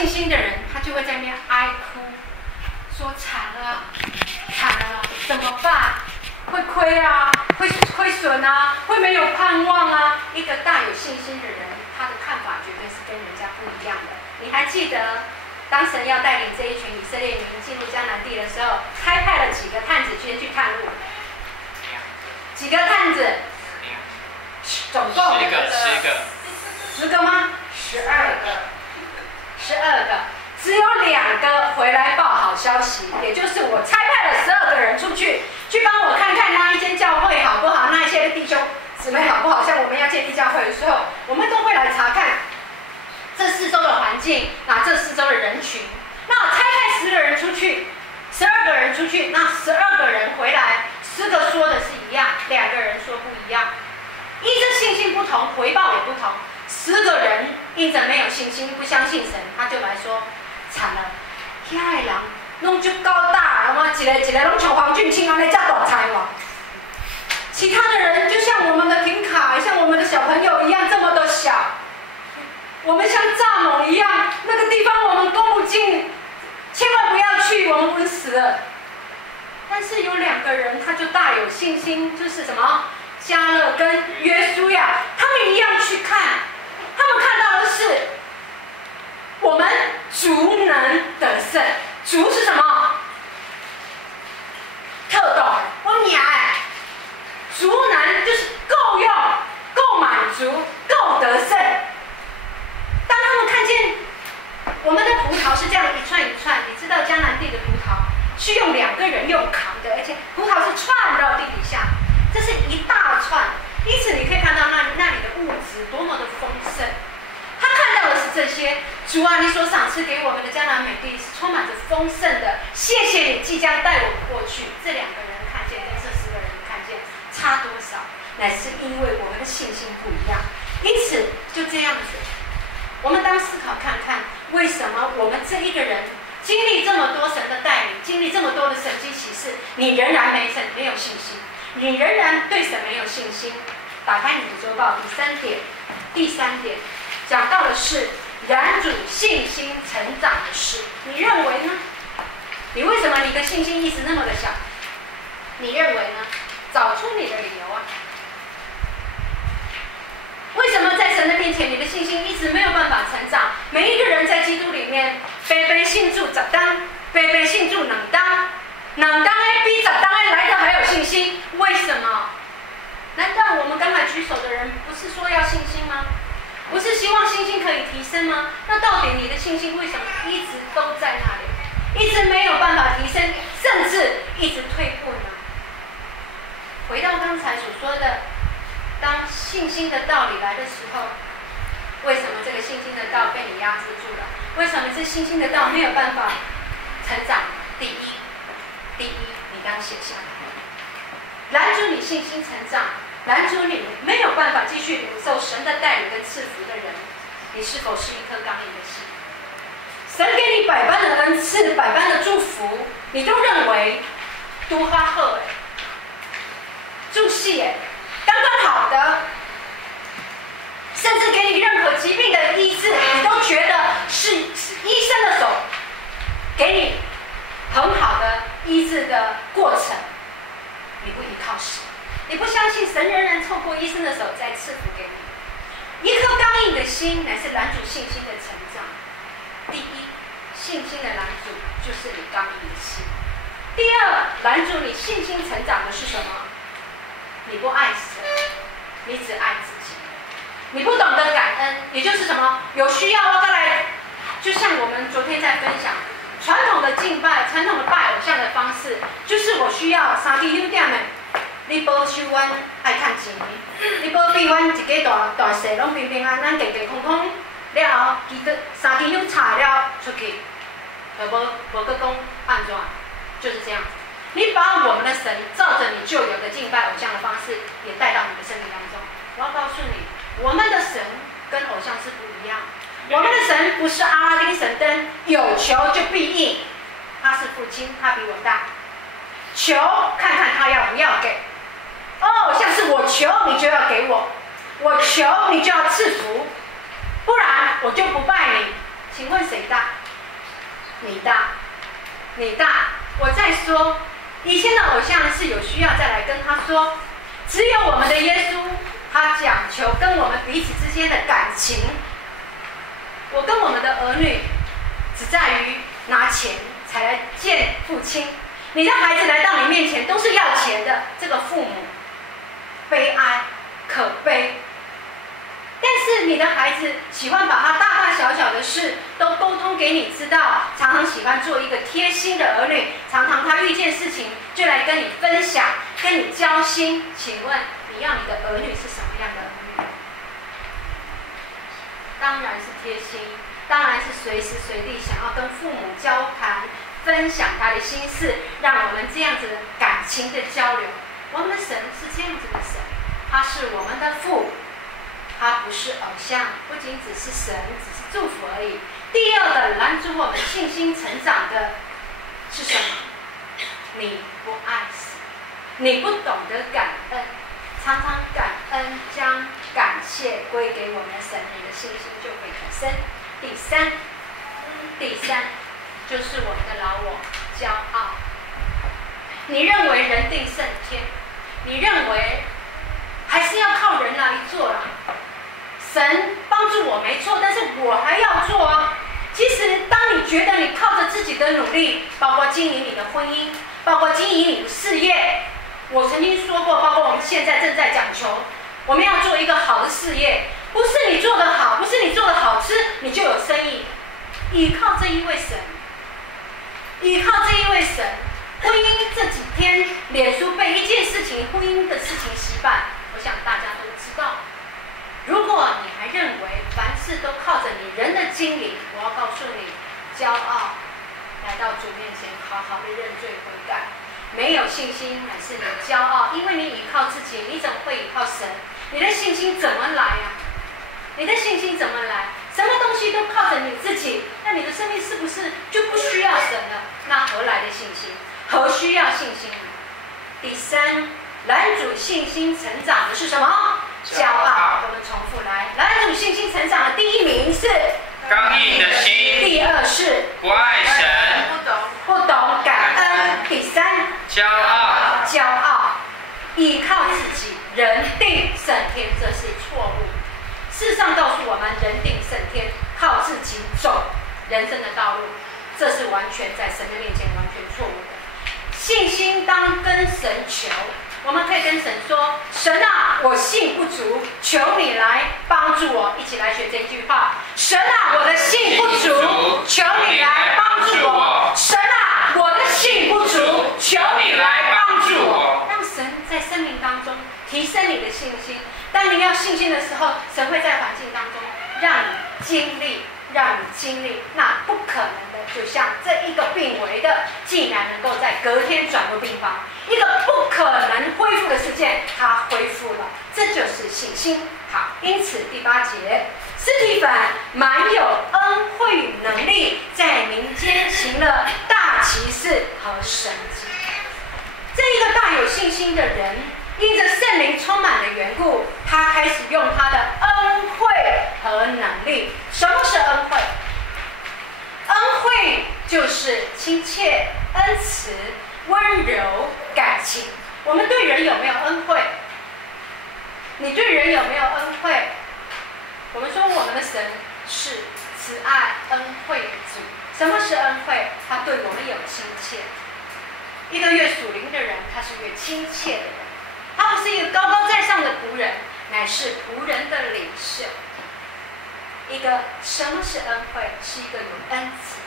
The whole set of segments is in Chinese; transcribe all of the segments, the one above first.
信心的人，他就会在那边哀哭，说惨了，惨了，怎么办？会亏啊，会亏损啊，会没有盼望啊。一个大有信心的人，他的看法绝对是跟人家不一样的。你还记得，当神要带领这一群以色列民进入迦南地的时候，差派了几个探子先去探路？几个探子？总共10个吗？12个，只有2个回来报好消息，也就是我差派了12个人出去帮我看看那一间教会好不好，那一些弟兄姊妹好不好。像我们要建立教会的时候，我们都会来查看这四周的环境，这四周的人群。那差派10个人出去，12个人出去，那12个人回来，10个说的是一样，2个人说不一样。依着信心不同，回报也不同。10个人因着没有信心，不相信神，他就来说惨了，遐个人拢就高大，有吗？一个拢像黄俊卿安尼这大才华。其他的人就像我们的婷卡，像我们的小朋友一样这么的小。我们像蚱蜢一样，那个地方我们攻不进，千万不要去，我们稳死了。但是有2个人，他就大有信心，就是什么？迦勒跟约书亚，他们一样去看，他们看到的是我们足能得胜。足是什么？特懂，我娘哎，足能就是够用、够满足、够得胜。当他们看见我们的葡萄是这样一串一串，你知道迦南地的葡萄是用2个人用扛的，而且葡萄是串到地底下。这是一大串，因此你可以看到那里的物质多么的丰盛。他看到的是这些，主啊，你所赏赐给我们的迦南美地是充满着丰盛的，谢谢你即将带我们过去。这2个人看见跟这10个人看见差多少，乃是因为我们的信心不一样。因此就这样子，我们当思考看看，为什么我们这一个人经历这么多神的带领，经历这么多的神迹奇事，你仍然没有信心？你仍然对神没有信心。打开你的周报，第三点讲到的是燃主信心成长的事。你认为呢？你为什么你的信心一直那么的小？你认为呢？找出你的理由啊！为什么在神的面前，你的信心一直没有办法成长？每一个人在基督里面，白信主10当，白信主2当。2当的比10当的来的还有信心，为什么？难道我们刚才举手的人不是说要信心吗？不是希望信心可以提升吗？那到底你的信心为什么一直都在那里，一直没有办法提升，甚至一直退步呢？回到刚才所说的，当信心的道理来的时候，为什么这个信心的道被你压制住了？为什么这信心的道没有办法成长？第一，你刚写下来，拦阻你信心成长，拦阻你没有办法继续领受神的带领跟赐福的人，你是否是一颗刚硬的心？神给你百般的恩赐，百般的祝福，你都认为都哈赫助戏刚刚好的，甚至给你任何疾病的医治，你都觉得是医生的手给你很好的医治的过程。你不依靠神，你不相信神仍然透过医生的手在赐福给你。一颗刚硬的心乃是拦阻信心的成长。第一，信心的拦阻就是你刚硬的心。第二，拦阻你信心成长的是什么？你不爱神，你只爱自己。你不懂得感恩，也就是什么？有需要我再来，就像我们昨天在分享。传统的敬拜，传统的拜偶像的方式，就是我需要3支香点的，你保守阮爱趁钱，你保庇阮一家大细拢平平安安、健健康康，了后，记得3支香插了出去，就无个讲安怎，就是这样子。你把我们的神照着你旧有的敬拜偶像的方式，也带到你的生命当中。我要告诉你，我们的神跟偶像是不一样。我们的神不是阿拉丁神灯，有求就必应。他是父亲，他比我大，求看看他要不要给。哦，像是我求你就要给我，我求你就要赐福，不然我就不拜你。请问谁大？你大，你大。我再说，以前的偶像是有需要再来跟他说，只有我们的耶稣，他讲求跟我们彼此之间的感情。我跟我们的儿女，只在于拿钱才来见父亲。你的孩子来到你面前都是要钱的，这个父母悲哀可悲。但是你的孩子喜欢把他大大小小的事都沟通给你知道，常常喜欢做一个贴心的儿女，常常他遇见事情就来跟你分享，跟你交心。请问你要你的儿女是什么样的儿女？当然是贴心，当然是随时随地想要跟父母交谈，分享他的心事，让我们这样子感情的交流。我们的神是这样子的神，他是我们的父。他不是偶像，不仅只是神，只是祝福而已。第二个拦阻我们信心成长的是什么？你不爱神，你不懂得感恩，常常感恩，将感谢归给我们的神，你的信心就会提升。第三就是我们的老我，骄傲。你认为人定胜天，你认为还是要靠人来做了。神帮助我没错，但是我还要做啊。其实当你觉得你靠着自己的努力，包括经营你的婚姻，包括经营你的事业，我曾经说过，包括我们现在正在讲求，我们要做一个好的事业，不是你做得好，不是你做得好吃，你就有生意。依靠这一位神，依靠这一位神。婚姻这几天脸书被一件事情，婚姻的事情洗版，我想大家都知道。如果你还认为凡事都靠着你人的经营，我要告诉你，骄傲，来到主面前好好的认罪悔改。没有信心乃是你骄傲，因为你依靠自己，你怎么会依靠神？你的信心怎么来啊？你的信心怎么来？什么东西都靠着你自己，那你的生命是不是就不需要神了？那何来的信心？何需要信心呢？第三，拦阻信心成长的是什么？骄傲。我们重复来，拦阻信心成长的第一名是刚硬的心。第二是不爱神，不懂感恩。第三，骄傲。骄傲，依靠自己，人定胜天，这是错误。事实上告诉我们，人定胜天，靠自己走人生的道路，这是完全在神的面前完全错误的。信心当跟神求，我们可以跟神说：神啊，我信不足，求你来帮助我。一起来学这句话：神啊，我的信不足，求你来帮助我。神啊，我的信不足，求你来帮助我。让神在生命当中提升你的信心。当你要信心的时候，神会在环境当中让你经历那不可能的，就像这一个病危的，竟然能够在隔天转入病房，一个不可能恢复的事件，它恢复了，这就是信心。好，因此第8节，司提反满有恩惠与能力，在民间行了大奇事和神迹。这一个大有信心的人，因着圣灵充满的缘故，他开始用他的恩惠和能力。什么是恩惠？恩惠就是亲切、恩慈、温柔、感情。我们对人有没有恩惠？你对人有没有恩惠？我们说我们的神是慈爱、恩惠的主。什么是恩惠？他对我们有亲切。一个越属灵的人，他是越亲切的人。他不是一个高高在上的仆人，乃是仆人的领袖。一个什么是恩惠？是一个有恩慈。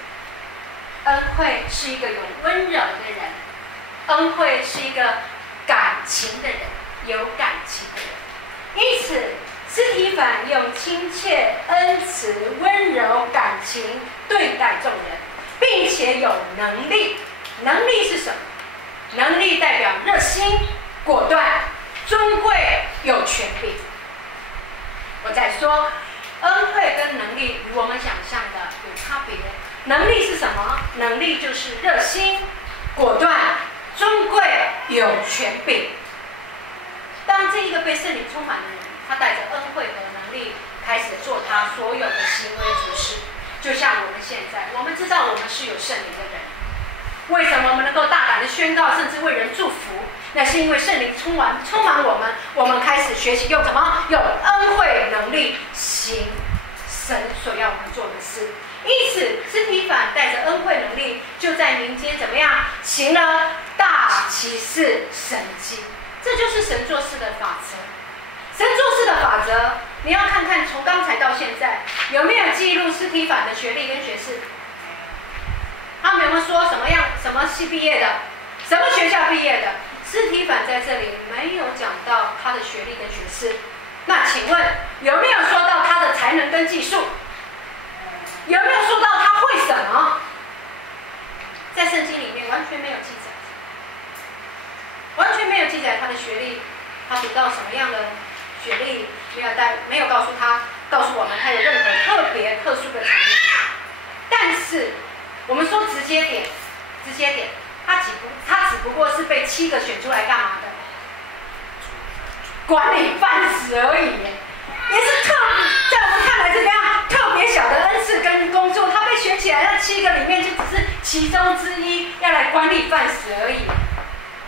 恩惠是一个有温柔的人。恩惠是一个感情的人，有感情的人。因此，司提反用亲切、恩慈、温柔、感情对待众人，并且有能力。能力是什么？能力代表热心、果断、尊贵、有权柄。我再说，恩惠跟能力与我们想象的有差别。能力是什么？能力就是热心、果断、尊贵、有权柄。当这一个被圣灵充满的人，他带着恩惠和能力，开始做他所有的行为处事。就像我们现现在，我们知道我们是有圣灵的人。为什么我们能够大胆的宣告，甚至为人祝福？那是因为圣灵充满我们，我们开始学习用什么？用恩惠能力行神所要我们做的事。因此，司提反带着恩惠能力，就在民间怎么样行了大奇事神迹。这就是神做事的法则。神做事的法则，你要看看从刚才到现在有没有记录司提反的学历跟学士。他们有没有说什么系毕业的，什么学校毕业的？司提反在这里没有讲到他的学历跟学士。那请问有没有说到他的才能跟技术？有没有说到他会什么？在圣经里面完全没有记载，完全没有记载他的学历，他读到什么样的学历，没有告诉我们他有任何特别特殊的才能。但是我们说直接点，他只不过是被7个选出来干嘛的？管理办事而已，也是在我们看来是这样特别小的恩赐跟工作，他被选起来，那7个里面就只是其中之一，要来管理办事而已。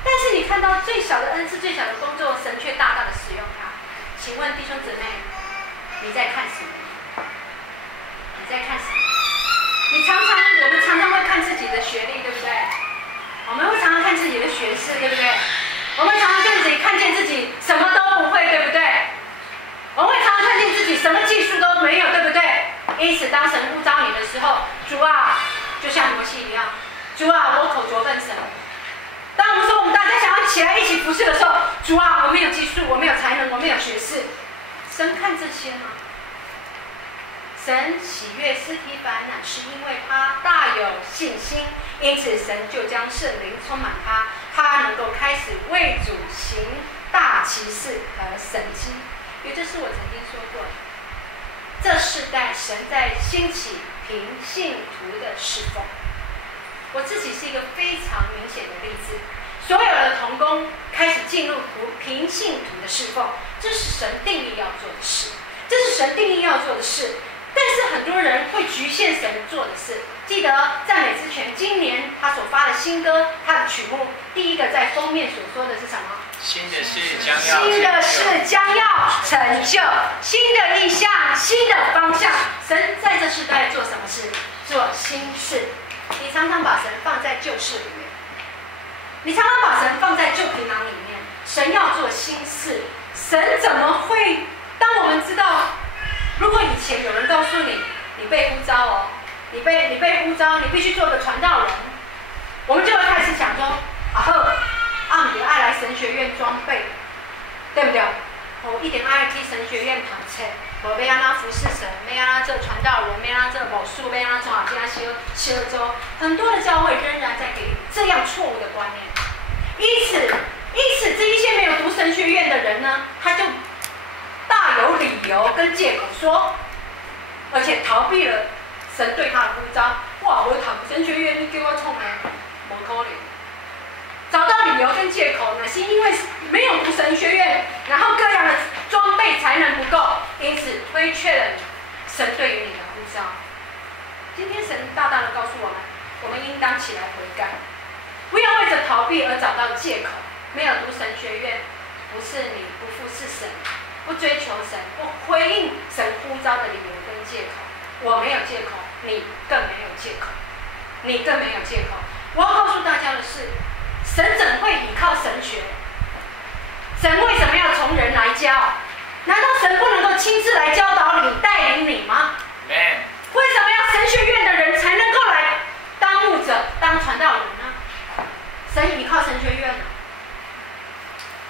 但是你看到最小的恩赐、最小的工作，神却大大的使用它。请问弟兄姊妹，你在看什么？你在看什么？我们常常会看自己的学历，对不对？我们会常常看自己的学士，对不对？我们常常看见自己什么都不会，对不对？我们会常常看见自己什么技术都没有，对不对？因此，当神呼召你的时候，主啊，就像摩西一样，主啊，我口拙笨神。当我们说我们大家想要起来一起服侍的时候，主啊，我没有技术，我没有才能，我没有学识。神看这些吗？神喜悦司提反，乃是因为他大有信心，因此神就将圣灵充满他，他能够开始为主行大奇事和神迹。因为这是我曾经说过的，这世代神在兴起平信徒的侍奉。我自己是一个非常明显的例子，所有的同工开始进入平信徒的侍奉，这是神定义要做的事，这是神定义要做的事。但是很多人会局限神做的事。记得赞美之泉今年他所发的新歌，他的曲目第一个在封面所说的是什么？新的事将要成就，新的意象，新的方向。神在这世代做什么事？做新事。你常常把神放在旧事里面，你常常把神放在旧皮囊里面。神要做新事，神怎么会？当我们知道，如果以前有人告诉你，你被呼召哦，你被呼召，你必须做个传道人，我们就会开始想说，你爱来神学院装备，对不对？我一点爱去神学院读册，无要安怎服侍神，要安怎做传道人，要安怎做牧师，要安怎做小组。很多的教会仍然在给这样错误的观念。因此这一些没有读神学院的人呢，他就大有理由跟借口说，而且逃避了神对他的呼召。哇，我读神学院，你叫我创的，无可能。找到理由跟借口呢，是因为没有读神学院，然后各样的装备才能不够，因此推却了神对于你的呼召。今天神大大的告诉我们，我们应当起来悔改，不要为着逃避而找到借口。没有读神学院，不是你不服侍神，不追求神，不回应神呼召的理由跟借口。我没有借口，你更没有借口，你更没有借口。我要告诉大家的是，神怎会倚靠神学？神为什么要从人来教？难道神不能够亲自来教导你、带领你吗？为什么要神学院的人才能够来当牧者、当传道人呢？神倚靠神学院，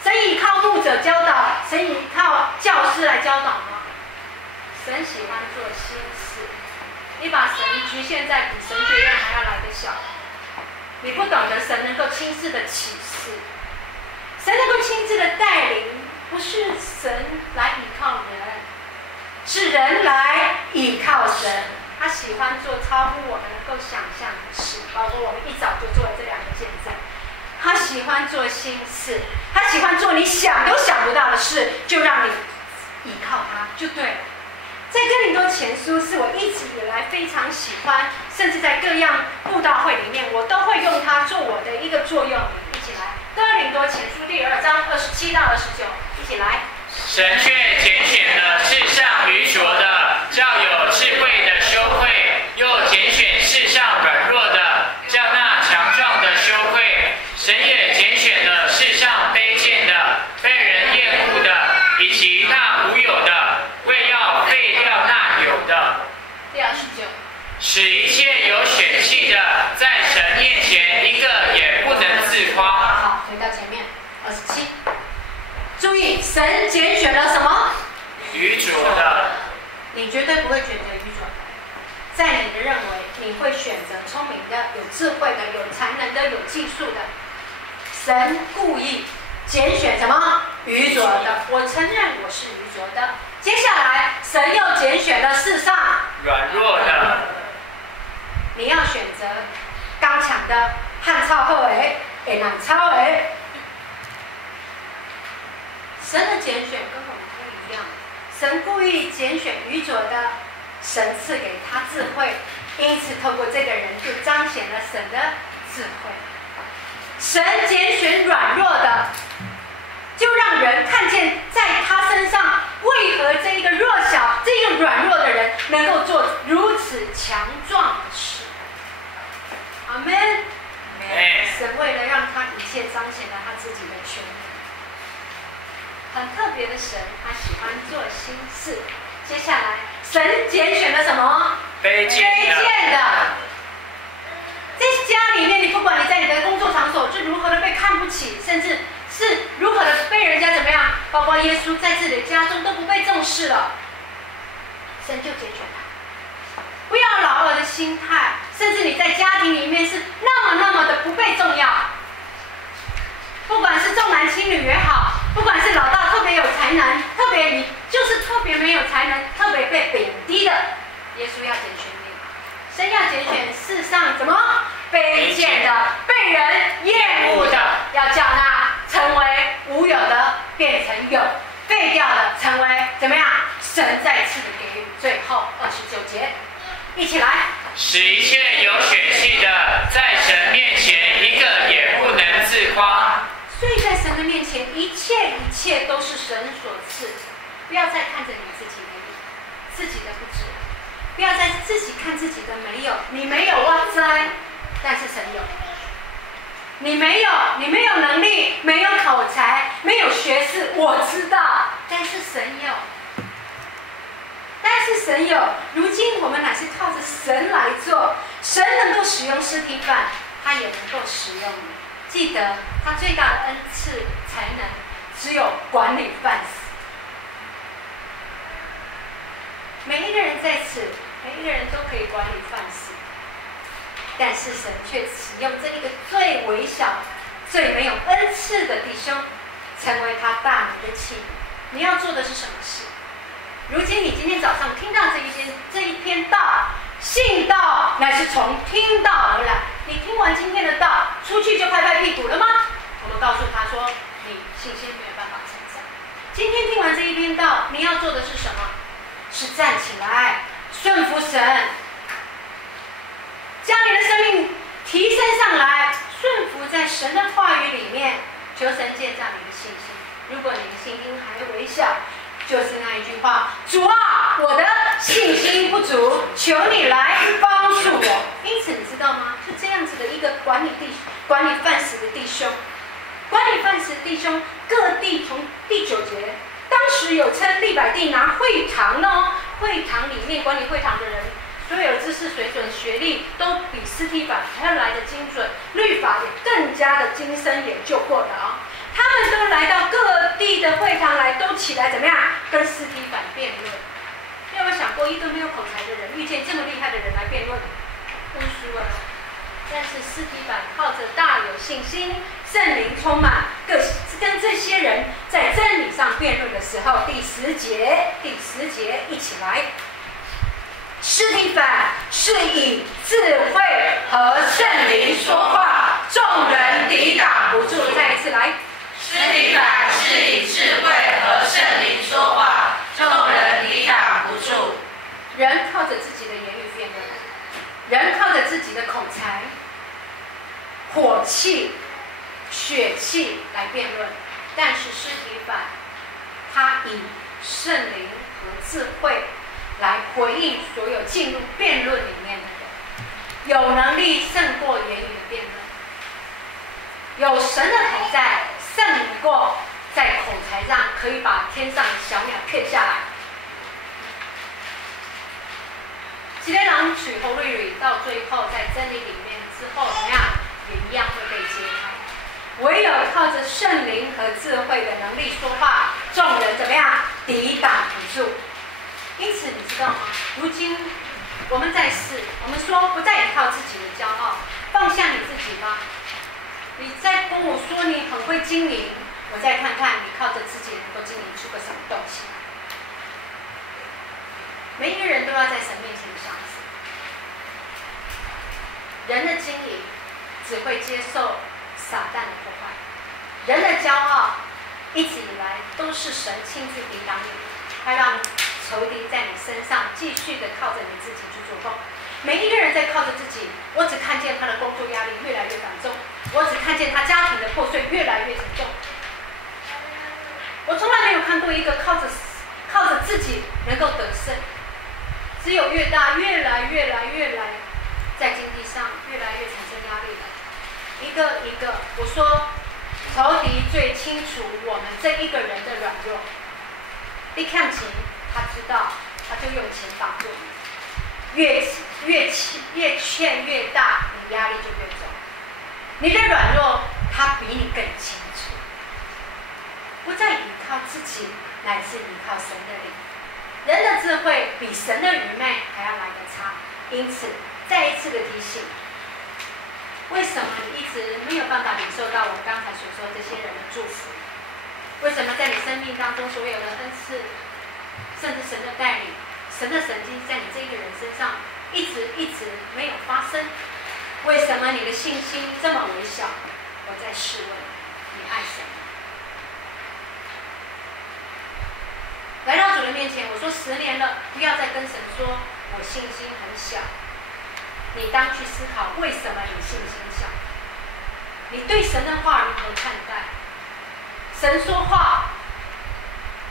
神倚靠牧者教导，神倚靠教师来教导吗？神喜欢做新事。你把神局限在比神学院还要来得小，你不懂得神能够亲自的启示，神能够亲自的带领，不是神来倚靠人，是人来倚靠神。他喜欢做超乎我们能够想象的事，包括我们一早就做了这2个见证。他喜欢做新事，他喜欢做你想都想不到的事，就让你倚靠他就对了。在哥林多前书是我一直以来非常喜欢，甚至在各样布道会里面，我都会用它做我的一个座右铭。一起来，哥林多前书第2章27到29，一起来。神却拣选了世上愚拙的，叫有智慧的羞愧；又拣选世上软弱的，叫那强壮的羞愧。神也拣选了世上卑贱的、被人厌恶的，以及那无有的，为要废掉那有的。第29，使一切有血气的，在神面前一个也不能自夸。好，回到前面27。注意，神拣选了什么？愚拙的。你绝对不会选择愚拙的，在你的认为，你会选择聪明的、有智慧的、有才能的、有技术的。神故意拣选什么？愚拙的。我承认我是愚拙的。接下来，神又拣选了世上软弱的。你要选择刚强的、汉超后诶、难超诶。神的拣选跟我们不一样，神故意拣选愚拙的，神赐给他智慧，因此透过这个人就彰显了神的智慧。神拣选软弱的，就让人看见在他身上，为何这一个弱小、这一个软弱的人能够做如此强壮的事。阿们。神为了让他一切彰显了他自己的权利。很特别的神，他喜欢做新事。接下来，神拣选了什么？卑贱的。在家里面，你不管你在你的工作场所是如何的被看不起，甚至是如何的被人家怎么样，包括耶稣在自己的家中都不被重视了，神就拣选他。不要老二的心态，甚至你在家庭里面是那么的不被重要，不管是重男轻女也好。不管是老大特别有才能，特别你就是特别没有才能，特别被贬低的，耶稣要拣选你，神要拣选世上怎么卑贱的、被人厌恶的，要叫那成为无有的变成有，废掉的成为怎么样？神再次的给予。最后29节，一起来。使一切有血气的，在神面前一个也不能自夸。所以在神的面前，一切都是神所赐。不要再看着你自己自己的不知，不要再自己看自己的没有。你没有哇塞，但是神有。你没有能力，没有口才，没有学识，我知道，但是神有。神有。如今我们乃是靠着神来做，神能够使用司提反，他也能够使用你。记得他最大的恩赐才能只有管理饭食。每一个人在此，每一个人都可以管理饭食，但是神却使用这一个最微小、最没有恩赐的弟兄，成为他大能的器皿。你要做的是什么事？如今你今天早上听到这一篇道，信道乃是从听道而来。你听完今天的道，出去就拍拍屁股了吗？我们告诉他说，你信心没有办法成长。今天听完这一篇道，你要做的是什么？是站起来，顺服神，将你的生命提升上来，顺服在神的话语里面，求神建造你的信心。如果你的信心还微小，就是那一句话：主啊，我的信心不足，求你来帮助我。因此，你知道吗？是这样子的一个管理饭食的弟兄，管理饭食的弟兄，各地从第9节，当时有称利百地拿会堂呢，会堂里面管理会堂的人，所有知识水准、学历都比司提反还要来得精准，律法也更加的精深研究过的啊。他们都来到各地的会堂来，都起来怎么样跟司提反辩论？你有没有想过，一个没有口才的人遇见这么厉害的人来辩论，不输了？但是司提反靠着大有信心，圣灵充满，跟这些人在真理上辩论的时候，第10节一起来。司提反是以智慧和圣灵说话，众人抵挡不住。再一次来。司提反是以智慧和圣灵说话，众人抵挡不住。人靠着自己的言语辩论，人靠着自己的口才、火气、血气来辩论，但是司提反，他以圣灵和智慧来回应所有进入辩论里面的人，有能力胜过言语的辩论，有神的同在胜过在口才上可以把天上的小鸟骗下来。一个人取红绿绿，到最后在真理里面之后怎么样，也一样会被揭开。唯有靠着圣灵和智慧的能力说话，众人怎么样抵挡不住。因此你知道吗？如今我们在世，我们说不再依靠自己的骄傲，放下你自己吧。你再跟我说你很会经营，我再看看你靠着自己能够经营出个什么东西。每一个人都要在神面前相信，人的经营只会接受撒旦的破坏，人的骄傲一直以来都是神亲自抵挡你，他让仇敌在你身上继续的靠着你自己去做工。每一个人在靠着自己，我只看见他的工作压力越来越繁重，我只看见他家庭的破碎越来越沉重。我从来没有看过一个靠着自己能够得胜，只有越大越来在经济上越来越产生压力的，一个一个。我说仇敌最清楚我们这一个人的软弱，你看钱他知道，他就用钱绑住你，越欠越大，你压力就越重。你的软弱他比你更清楚，不再依靠自己，乃是依靠神的灵。人的智慧比神的愚昧还要来得差，因此再一次的提醒，为什么你一直没有办法领受到我刚才所说这些人的祝福？为什么在你生命当中所有的恩赐，甚至神的带领、神的神迹在你这个人身上一直没有发生？为什么你的信心这么微小？我在试问，你爱神吗？来到主的面前，我说10年了，不要再跟神说我信心很小。你当去思考，为什么你信心小？你对神的话如何看待？神说话，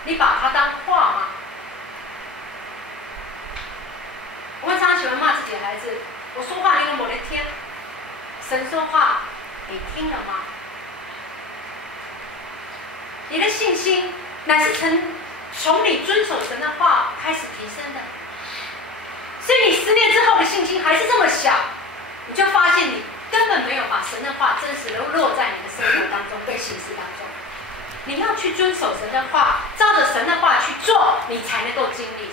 你把它当话吗？我们常常喜欢骂自己的孩子，我说话你都没在听。神说话，你听了吗？你的信心乃是从你遵守神的话开始提升的，所以你10年之后的信心还是这么小，你就发现你根本没有把神的话真实的落在你的生活当中跟行事当中。你要去遵守神的话，照着神的话去做，你才能够经历。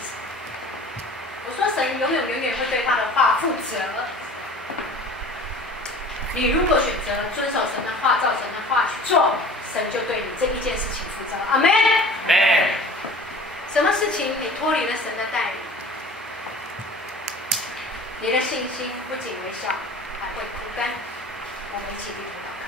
我说神永远会对他的话负责。你如果选择遵守神的话，照神的话去做，神就对你这一件事情负责。阿们。什么事情你脱离了神的带领，你的信心不仅微小，还会枯干。我们一起低头祷告。